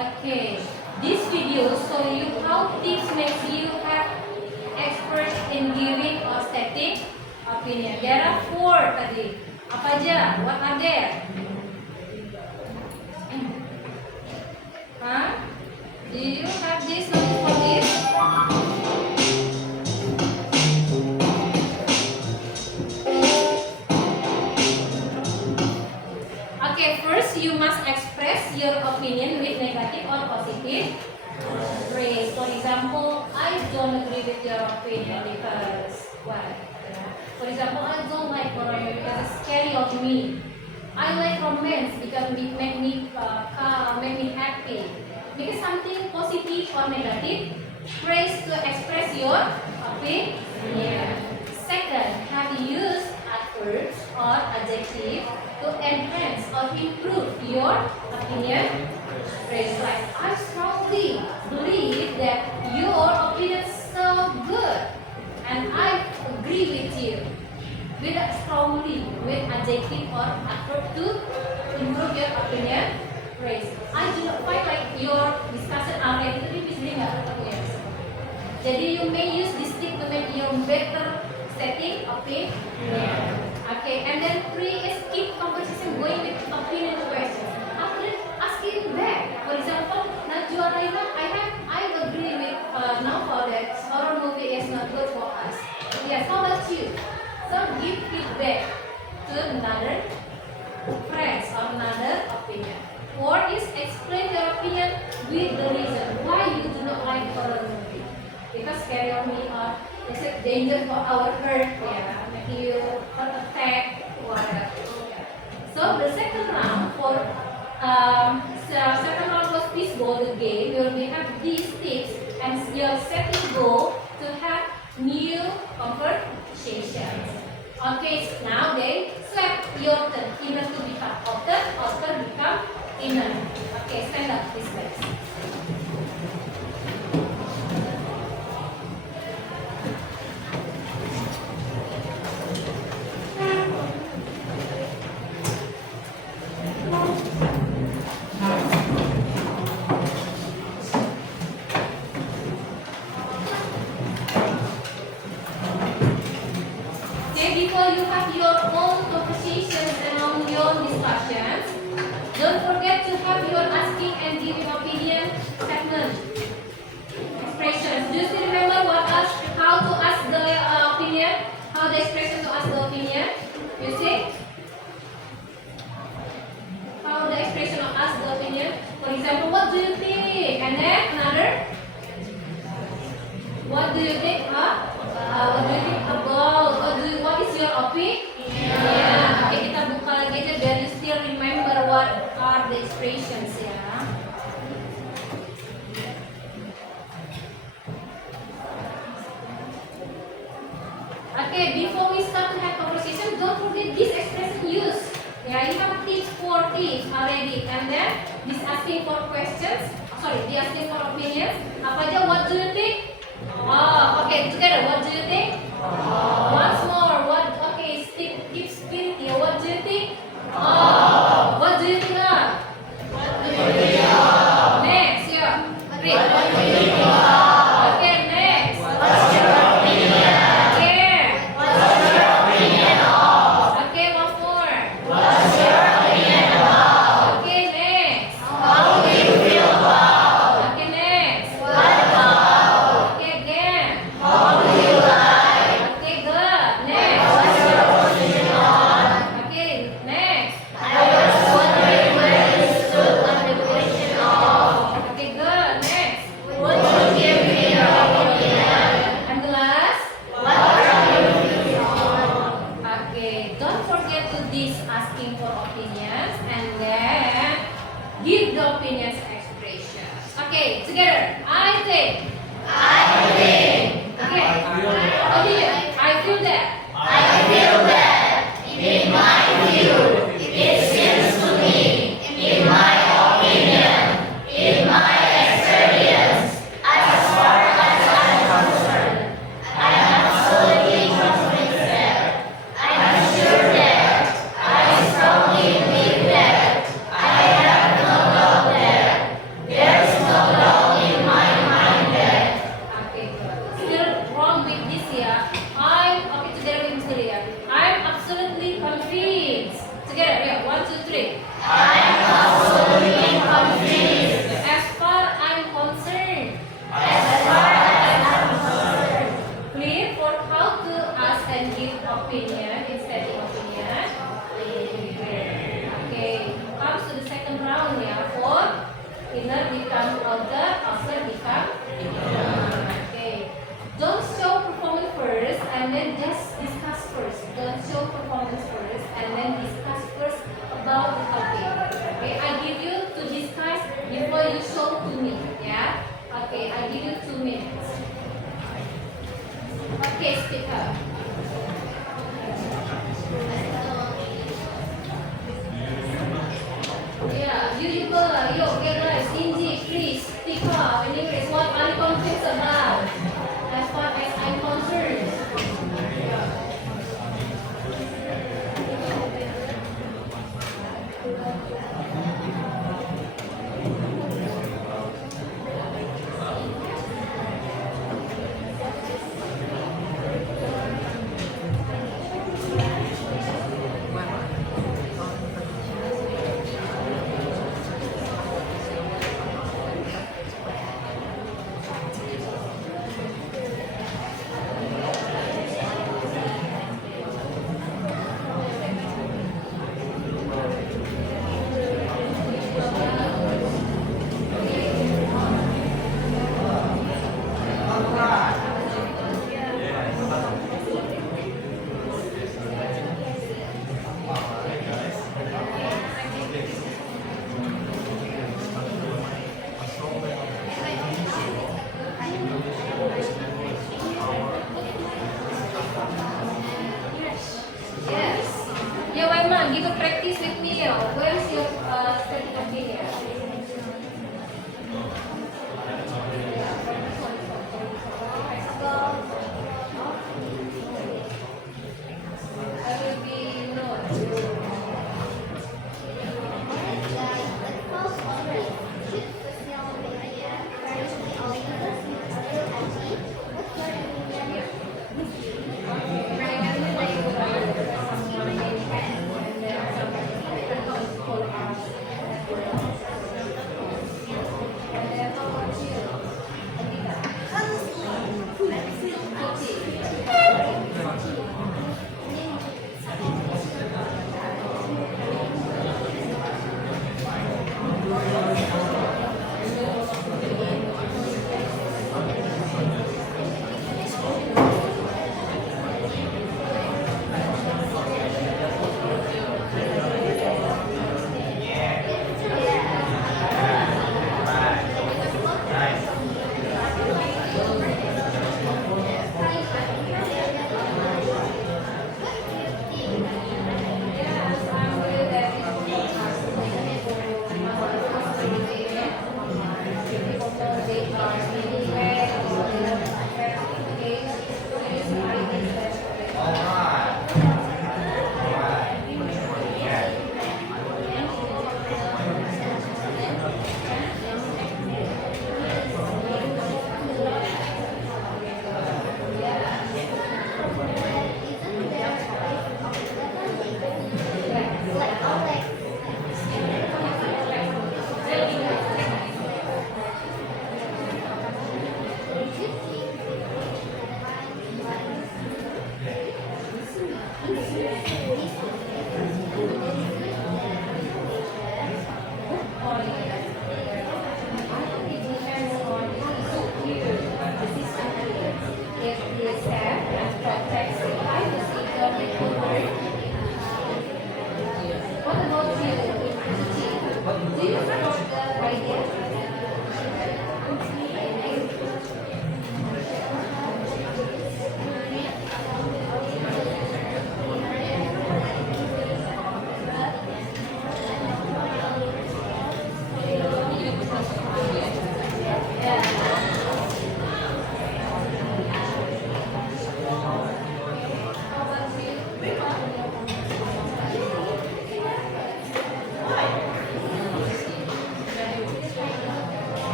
Okay, this video show you how tips makes you have expert in giving or stating opinion. There are 4 tadi. Apa aja? What are there? Huh? Do you have this notice for this? Okay, first you must express your opinion with negative or positive phrase. For example, I don't agree with your opinion because why? For example, I don't like horror movie because it's scary of me. I like romance because it make me calm, make me happy. Make something positive or negative phrase to express your opinion. Second, have you used adverbs or adjective to enhance or improve your opinion? Phrase like, I strongly believe that your opinion is so good, and I agree with you. With strongly, with adjective or adverb to improve your opinion. phrase. I do not find like your discussion already, tapi bisa nggak ketemu ya. Jadi you may use this tip to make your better setting opinion. Okay, and then 3 is keep conversation going with opinion questions. After that, asking back. For example, Najwa Raina, I agree with Naufal that horror movie is not good for us. Yes, how about you? So give feedback to another friends or another opinion. 4 is explain your opinion with the reason why you do not like horror movie. Because scary on me or is it danger for our heart? Yeah, making you attack whatever. So the second round second round was fishbowl the game. You will have these tips and your setting goal to have new conversations. Okay, so now they swap your turn. Inner to become outer, outer become inner. Okay, stand up this way. Before you have your own conversations among your discussions, don't forget to have your asking and giving opinion segment. Expressions. Do you still remember how to ask the opinion? How the expression to ask the opinion? You see? How the expression to ask the opinion? For example, what do you think? And then another. What do you think? What do you think about? What is your opinion? Yeah. Okay, kita buka lagi aja biar you still remember what are the expressions ya. Okay, before we start to have conversation, don't forget this expression use. Yeah, you have tips 4 tips already, and then this asking for questions. Sorry, this asking for opinions. Apa aja? What do you think? Oh, okay, together. What do you think? Once more. What? Okay, keep spirit here. What do you think? What do you think of? Next, yeah. Read. What do you think of? Okay, next. What's your opinion? Okay. What's your opinion of? Okay, once more. What's your opinion about? Okay, next. How do you feel about? Okay, next. What about? Okay, again. How do you like? Okay, good. Next. What's your opinion on? Okay, next. I was wondering where you stood on the question of. Okay, good. Next. Would you give me your opinion? And the last. What are your views on? Okay, don't forget to this asking for opinions and then give the opinions expression. Okay, together. I think. Okay. I feel that. In my view, it seems to me, in my opinion, in my experience, as far as I'm concerned, I am absolutely convinced that, I am sure that, I strongly believe that, I have no doubt that, there's no doubt in my mind that. Okay, still wrong with this here. Together with Mr. Lia. I'm absolutely convinced. Together, yeah, 1, 2, 3. I'm absolutely convinced. As far I'm concerned. Clear for how to ask and give opinion instead of opinion. Okay, comes to the second round yeah. For inner become outer, outer become inner. Okay. Don't show performance first and then just discuss first. Don't show performance first and then discuss first about the topic. Okay, I give you to discuss before you show to me. Yeah. Okay, I give you 2 minutes. Okay, speak up. Yeah, you okay guys, Inji, please speak up. In English, what are you confused about? As far as I'm concerned.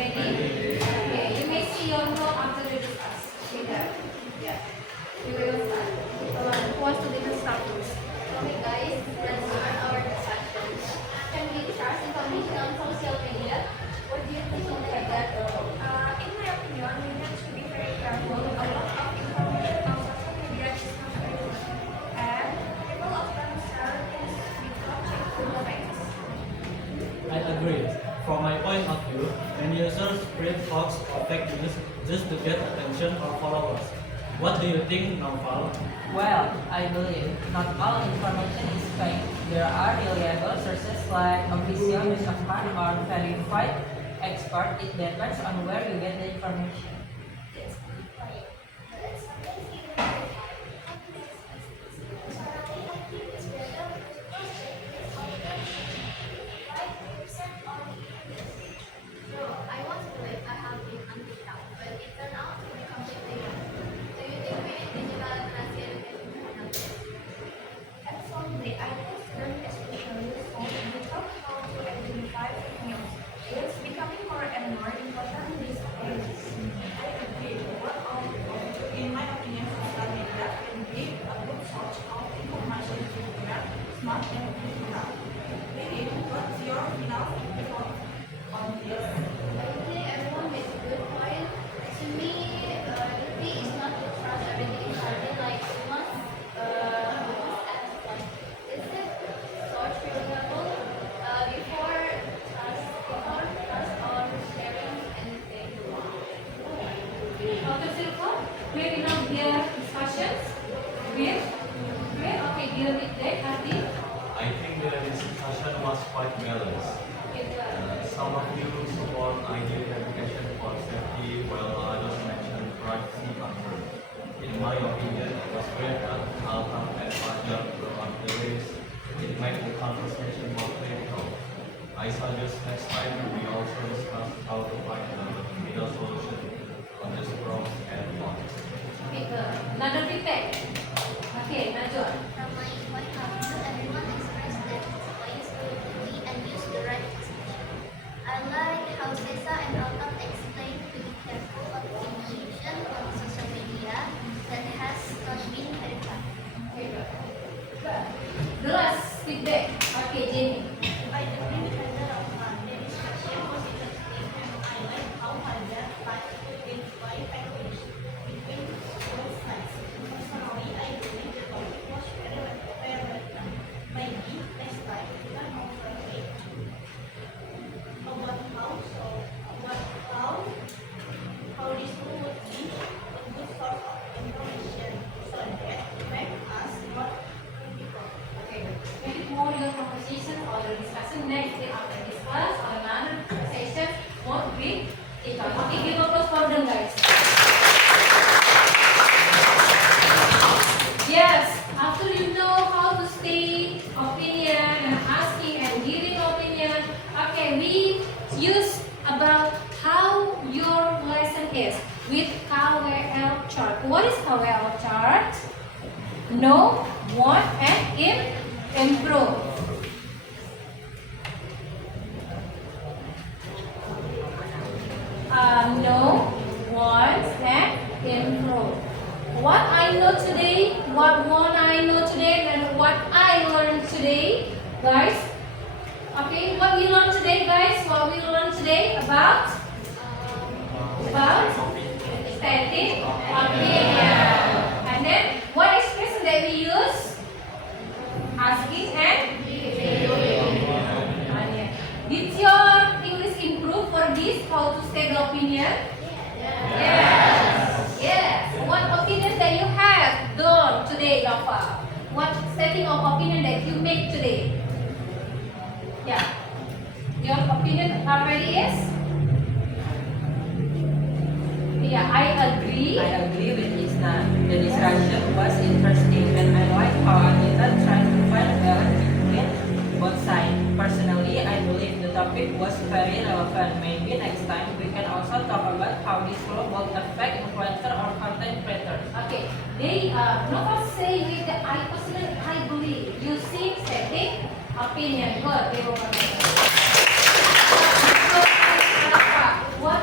Ready? Okay, you may see your note after we discuss. Yeah. We will start. Who wants to start first? Okay guys, let's start our discussion. Can we discuss information on social media? What do you think on that? In my opinion, we have to be very careful. A lot of information on social media is not very good, and people often share things without checking the facts. I agree. From my point of view, when users spread thoughts or fake news just to get attention or followers. What do you think, Naufal? Well, I believe not all information is fake. There are reliable sources like official news account or verified expert. It depends on where you get the information. It's right. But sometimes even verified companies personally, I think it's better to cross-check with all the right website or reviews. So I once believed I have been undigital, but it turned out to be completely wrong. Do you think we need digital literacy education to handle this? Absolutely, I think students especially should be taught how to identify fake news. It's becoming more and more important these days. I agree. In my opinion, social media can be a good source of information to share, smart and digital. Really, what's your final thought on this? I think everyone makes a good point. To me, the key is not to trust everything in China. Like we must ask, like, is it source reliable before trust or sharing anything? Dr. Silva, may we now hear discussions? Great. Okay, deal with that, Hadi. I think the discussion was quite balanced. Some of you support ideal application for safety, while others mention privacy concern. In my opinion, it was great that Alham and Fajar were on the list. It made the conversation more critical. I suggest next time we also discuss how to find the middle solution on this pros and cons. Okay, another feedback. Okay, Najwa. From my point of view, everyone expressed that ways to be and use the right expression. I like how Sesa and Alham explained to be careful of information on social media that has not been verified. Okay, good. The last feedback. Okay, Jenny. I agree with Fajar Rahman. The discussion was interesting, and I like how Fajar tried to identify fake news between both sides. Personally, I believe the topic was very well done. Maybe next time we can offer it about how this tool would be a good source of information, so that make us more critical. Okay, maybe more your conversation or the discussion next day after discuss or another session more with each other. Okay, give applause for them, guys. Yes, after you know how to state opinion and asking and giving opinion, okay, we use about how your lesson is with KWL chart. What is KWL chart? Know, want, and improve. Know, want, and improve. What I know today, what want I know today, and what I learned today, guys. Okay, what we learned today, guys. What we learned today about stating opinion. And then what expression that we use? Asking and did your English improve for this? How to state the opinion? Yes. What opinion that you have done today, Rafa? What setting of opinion that you make today? Yeah. Your opinion already is? Yeah, I agree. I agree with Isna. The discussion was interesting and I like how Anita tried to find a balance between both sides. Personally, I believe the topic was very relevant. Maybe next time we can also talk about how this law will affect influencer or content creators. Okay, they not say with the I personally I believe using setting opinion. Good, they will What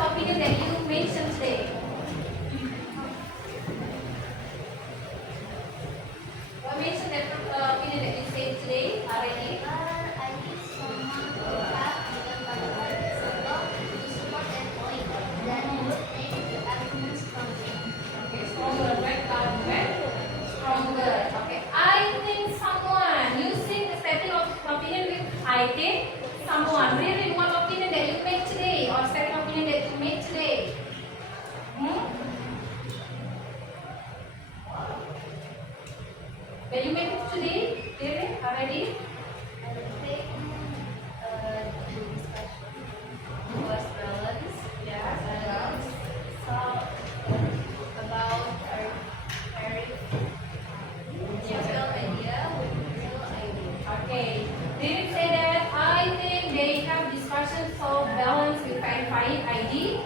valid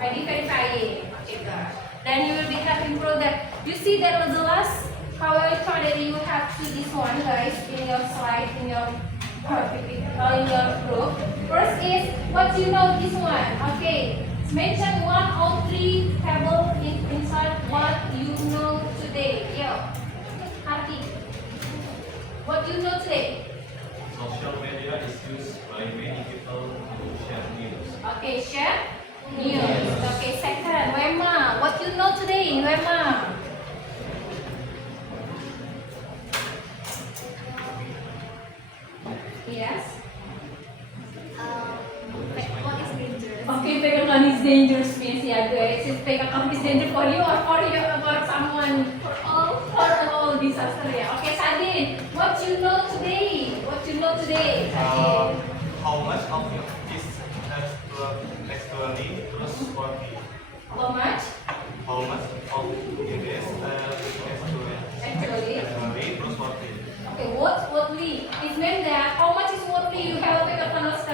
ID verifying. Okay, good. Then you will be having product. You see that was the last PowerPoint that you have to this one, guys, in your slide, in your group. First is what you know this one. Okay, mention 1 or 3 table inside what you know today. Yeah, Hati. What you know today? Social media is used by many people to share news. Okay, share news. Okay, second, Wema. What you know today, Wema? Yes. What is dangerous? Okay, fake account is dangerous means yeah, guys. Is fake account is dangerous for you or for you or someone? For all disaster yeah. Okay, Sadin, what you know today? What you know today? Sadin. How much of is actually trustworthy? How much? How much of it is Actually. trustworthy? Okay, what's worthy? It means that how much is worthy you have a fake account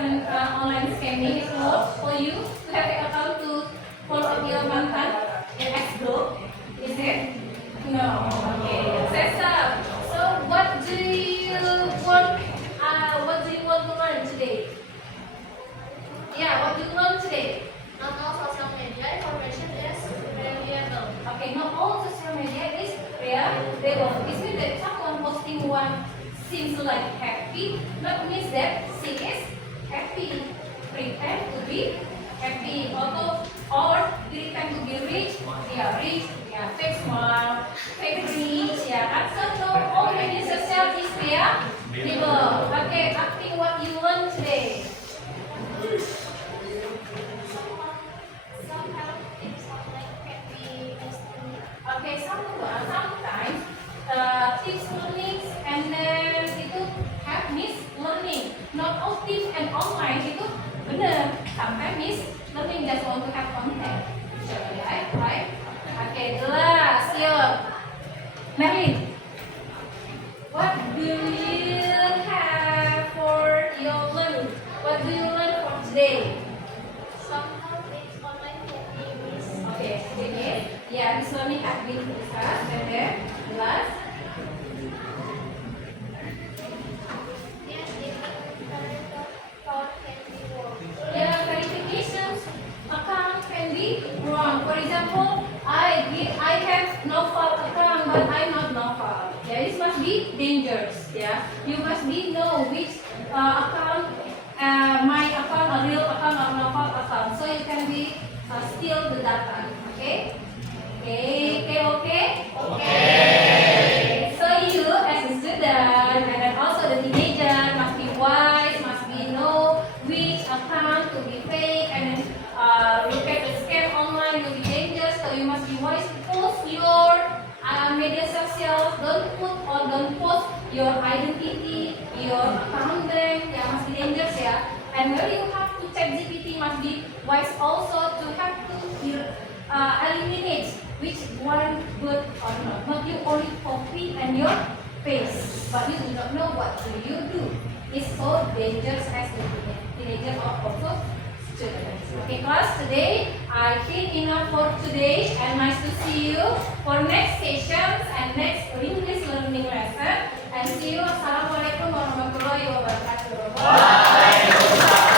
online scamming is worth for you to have an account to follow up your mantan in X group. Is it? No. Okay. Cesar. So what do you want? What do you want to learn today? Yeah. What do you learn today? Not all social media information is reliable. Okay. Not all social media is reliable. It means that someone posting one seems like happy, not means that she is happy. Pretend to be happy, or pretend to be rich. Yeah, rich. Yeah, fake smile, fake rich. Yeah, and so all media social is reliable. Okay, acting what you learn today. Some help tips online can be useful. Okay, sometimes tips learning and then itu have miss learning. Not all tips and online itu benar. Sometimes miss learning just want to have content. Right? Okay, jelas. Yuk, Merlin. What do you have for your learning? What do you learn for today? Some help tips online can be useful. Okay, sedikit. Ya, this learning has been discussed. And then, jelas. Yes, if parental account can be wrong. Yeah, verifications account can be wrong. For example, I have Novel account, but I'm not Novel. Yeah, this must be dangerous. Yeah, you must be know which account, my account, a real account, or Novel account, so you can be steal the data. Okay. Okay. So you as a student and then also the teenager must be wise, must be know which account to be fake, and then look at the scam online will be dangerous. So you must be wise to post your media social. Don't post your identity, your account name. Yeah, must be dangerous yeah. And when you have to check GPT, must be wise also to have to eliminate which one good or not. Not you only copy and your paste, but you do not know what do you do. It's so dangerous as a teenager or also students. Okay, class, today I think enough for today, and nice to see you for next sessions and next English learning lesson. And see you. Assalamualaikum warahmatullahi wabarakatuh. Bye.